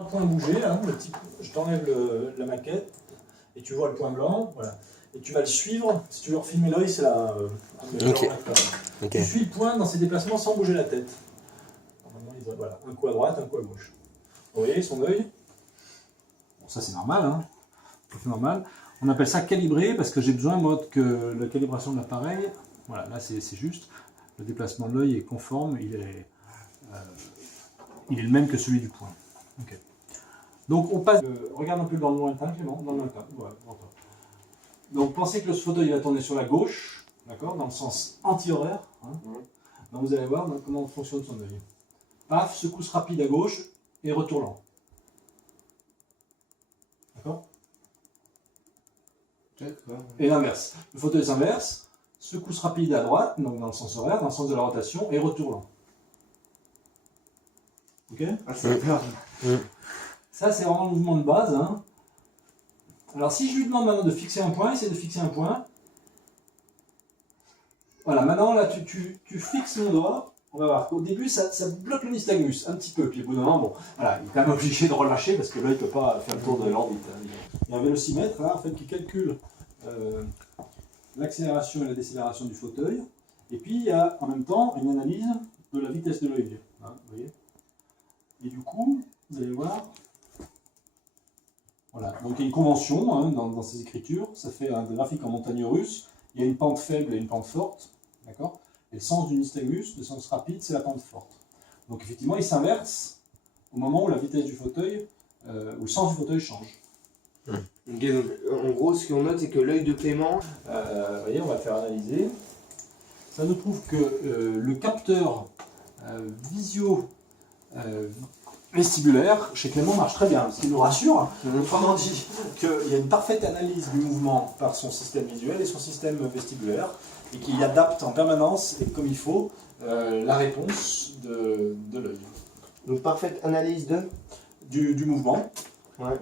Un point bougé, là, je t'enlève la maquette, et tu vois le point blanc, voilà. Et tu vas le suivre, si tu veux refilmer l'œil, c'est là. Ok. Tu suis le point dans ses déplacements sans bouger la tête. Normalement, voilà, un coup à droite, un coup à gauche. Vous voyez son œil? Bon, ça c'est normal, hein. C'est normal. On appelle ça calibrer parce que j'ai besoin, moi, que la calibration de l'appareil, voilà, là c'est juste, le déplacement de l'œil est conforme, il est le même que celui du point. Okay. Donc on passe, regarde un peu dans le lointain, Clément, dans le lointain, voilà, donc pensez que le fauteuil va tourner sur la gauche, d'accord, dans le sens anti-horaire, hein. Donc vous allez voir comment fonctionne son œil. Paf, secousse rapide à gauche et retour lent. D'accord? Et l'inverse. Le fauteuil s'inverse, secousse rapide à droite, donc dans le sens horaire, dans le sens de la rotation, et retour lent. Ok? Ça, c'est vraiment le mouvement de base, hein. Alors, si je lui demande maintenant de fixer un point, essaie de fixer un point. Voilà, maintenant, là, tu fixes mon doigt. On va voir qu'au début, ça bloque le nystagmus un petit peu. Puis au bout d'un moment, bon, voilà, il est quand même obligé de relâcher parce que là, il ne peut pas faire le tour de l'orbite. Il y a un vélocimètre, là, en fait, qui calcule l'accélération et la décélération du fauteuil. Et puis, il y a en même temps une analyse de la vitesse de l'œil. Hein, vous voyez? Et du coup, vous allez voir. Voilà, donc il y a une convention, hein, dans ces écritures, ça fait un graphique en montagne russe, il y a une pente faible et une pente forte, d'accord? Et le sens du nystagmus, le sens rapide, c'est la pente forte. Donc effectivement, il s'inverse au moment où la vitesse du fauteuil, où le sens du fauteuil change. Okay, donc, en gros, ce qu'on note, c'est que l'œil de Clément... Vous voyez, on va le faire analyser. Ça nous prouve que le capteur visio... vestibulaire, chez Clément, marche très bien, ce qui nous rassure. Autrement dit, qu'il y a une parfaite analyse du mouvement par son système visuel et son système vestibulaire, et qu'il adapte en permanence, et comme il faut, la réponse de l'œil. Donc parfaite analyse du mouvement. Ouais.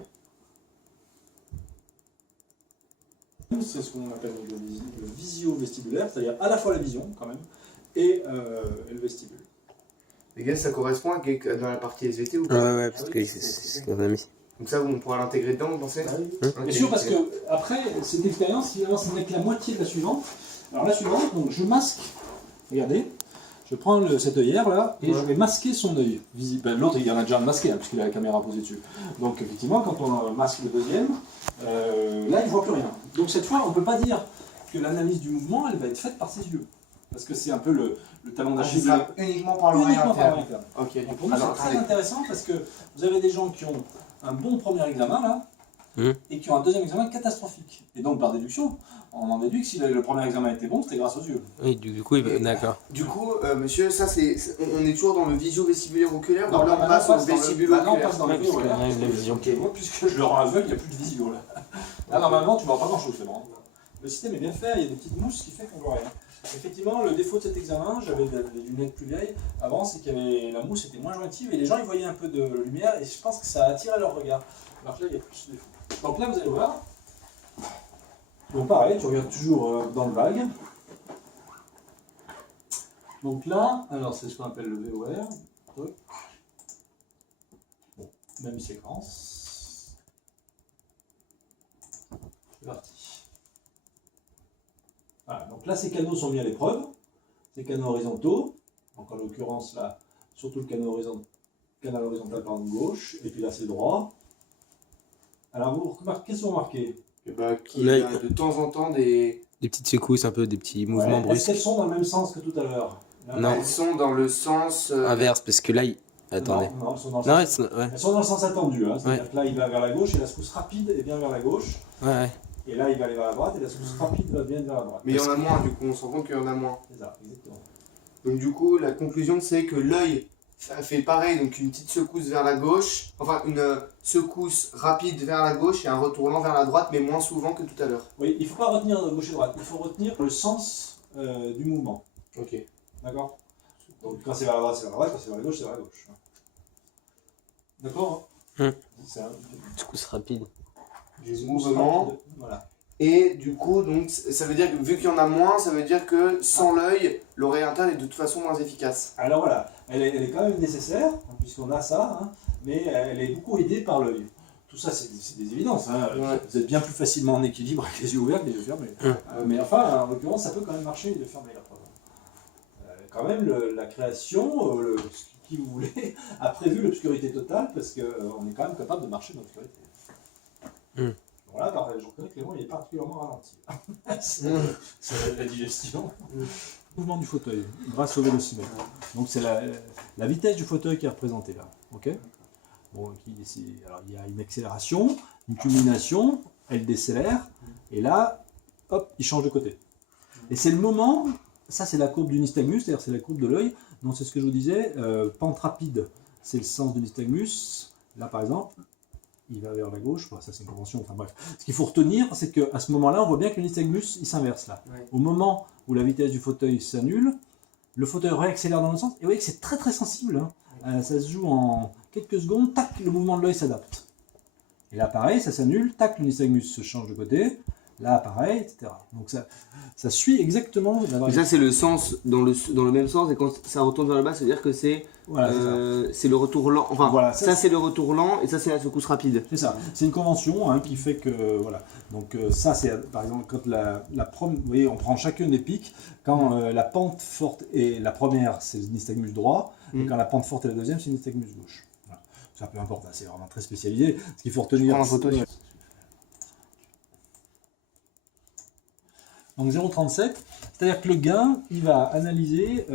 C'est ce qu'on appelle le visio-vestibulaire, c'est-à-dire à la fois la vision, quand même, et le vestibule. Les gars, ça correspond à dans la partie SVT ou pas? Ouais, parce que c'est ce qu'on a mis. Donc ça, on pourra l'intégrer dedans, vous pensez? Bien sûr, parce que après, cette expérience, finalement, ce n'est que la moitié de la suivante. Alors la suivante, donc je masque, regardez, je prends cette œillère là, et je vais masquer son œil. L'autre, il y en a déjà un masqué, hein, puisqu'il a la caméra posée dessus. Donc effectivement, quand on masque le deuxième, là, il ne voit plus rien. Donc cette fois, on ne peut pas dire que l'analyse du mouvement, elle va être faite par ses yeux. Parce que c'est un peu le talon d'Achille. Uniquement par l'oreille interne. Ok. Donc pour nous, c'est très intéressant parce que vous avez des gens qui ont un bon premier examen là, et qui ont un deuxième examen catastrophique. Et donc par déduction, on en déduit que si le premier examen était bon, c'était grâce aux yeux. Oui, du coup, d'accord. Du coup, monsieur, ça c'est, on est toujours dans le visio-vestibulaire oculaire, Non, là on passe au vestibule oculaire. on passe dans le vision. Ok, moi, puisque je le rends aveugle, il n'y a plus de visio là. Là, normalement, tu ne vois pas grand chose, c'est bon. Le système est bien fait, il y a des petites mousses qui fait qu'on ne voit rien. Effectivement, le défaut de cet examen, j'avais des lunettes plus vieilles avant, c'est que la mousse était moins jointive et les gens ils voyaient un peu de lumière et je pense que ça a attiré leur regard. Alors que là, il y a plus de défauts. Donc là, vous allez voir. Donc pareil, tu regardes toujours dans le vague. Donc là, alors c'est ce qu'on appelle le VOR. Bon, même séquence. C'est parti. Voilà, donc là, ces canaux sont mis à l'épreuve, ces canaux horizontaux, donc en l'occurrence là, surtout le canal horizontal par gauche, et puis là c'est droit. Alors qu'est-ce que vous remarquez? Qu'il y a de temps en temps des petites secousses, un peu, des petits mouvements brusques. Est-ce qu'elles sont dans le même sens que tout à l'heure? Non. Elles sont dans le sens... inverse, parce que là, attendez. Non, elles sont dans le sens... Elles sont dans le sens attendu, hein. C'est-à-dire que là il va vers la gauche et la secousse rapide est bien vers la gauche. Ouais. Et là, il va aller vers la droite, et la secousse rapide va bien vers la droite. Mais il y en a moins, du coup, on se rend compte qu'il y en a moins. C'est ça, exactement. Donc du coup, la conclusion, c'est que l'œil fait pareil, donc une petite secousse vers la gauche, enfin une secousse rapide vers la gauche et un retour lent vers la droite, mais moins souvent que tout à l'heure. Oui, il ne faut pas retenir gauche et droite, il faut retenir le sens du mouvement. Ok. D'accord? Donc quand c'est vers la droite, c'est vers la droite, quand c'est vers la gauche, c'est vers la gauche. D'accord? C'est un... Secousse rapide. Des mouvements. Voilà. Et du coup, donc, ça veut dire que vu qu'il y en a moins, ça veut dire que sans l'œil, l'oreille interne est de toute façon moins efficace. Alors voilà, elle est quand même nécessaire, puisqu'on a ça, hein, mais elle est beaucoup aidée par l'œil. Tout ça, c'est des évidences. Hein. Ouais. Vous êtes bien plus facilement en équilibre avec les yeux ouverts que les yeux fermés. Mais enfin, en l'occurrence, ça peut quand même marcher les yeux fermés. Là, quand même, la création, qui vous voulez, a prévu l'obscurité totale parce qu'on est quand même capable de marcher dans l'obscurité. Voilà, je reconnais que Clément il est particulièrement ralenti. C'est la digestion. Mouvement du fauteuil grâce au vélocimètre. Donc c'est la vitesse du fauteuil qui est représentée là. Ok. Bon, alors il y a une accélération, une culmination, elle décélère, et là, hop, il change de côté. Et c'est le moment, ça c'est la courbe du nystagmus, c'est-à-dire c'est la courbe de l'œil. Donc c'est ce que je vous disais, pente rapide, c'est le sens du nystagmus. Là par exemple, il va vers la gauche, bon, ça c'est une convention, enfin bref. Ce qu'il faut retenir, c'est qu'à ce moment-là, on voit bien que le nystagmus, il s'inverse là. Ouais. Au moment où la vitesse du fauteuil s'annule, le fauteuil réaccélère dans le sens, et vous voyez que c'est très très sensible, hein. Ça se joue en quelques secondes, tac, le mouvement de l'œil s'adapte. Et là pareil, ça s'annule, tac, le nystagmus se change de côté, là pareil, etc. Donc ça suit exactement... Et ça c'est le sens, dans le même sens, et quand ça retourne vers le bas, ça veut dire que c'est voilà, le retour lent, enfin voilà, ça c'est le retour lent, et ça c'est la secousse rapide. C'est ça, c'est une convention hein, qui fait que, voilà, donc ça c'est par exemple quand vous voyez, on prend chacune des pics, quand la pente forte est la première, c'est le nystagmus droit, et quand la pente forte est la deuxième, c'est le nystagmus gauche. Voilà. Ça peu importe, hein, c'est vraiment très spécialisé, ce qu'il faut retenir... Donc 0,37, c'est-à-dire que le gain, il va analyser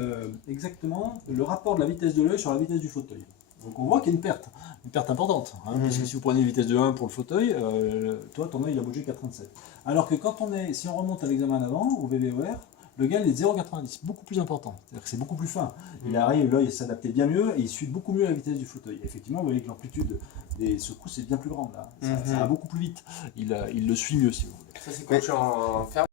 exactement le rapport de la vitesse de l'œil sur la vitesse du fauteuil. Donc on voit qu'il y a une perte importante, hein, puisque si vous prenez une vitesse de 1 pour le fauteuil, toi ton œil il a bougé qu'à 37. Alors que si on remonte à l'examen d'avant, au VVOR, le gain il est de 0,90, beaucoup plus important, c'est-à-dire que c'est beaucoup plus fin. Il arrive, l'œil s'adapter bien mieux et il suit beaucoup mieux la vitesse du fauteuil. Et effectivement, vous voyez que l'amplitude des secousses est bien plus grande là, ça va beaucoup plus vite, il le suit mieux si vous voulez. Ça c'est quand je suis en ferme.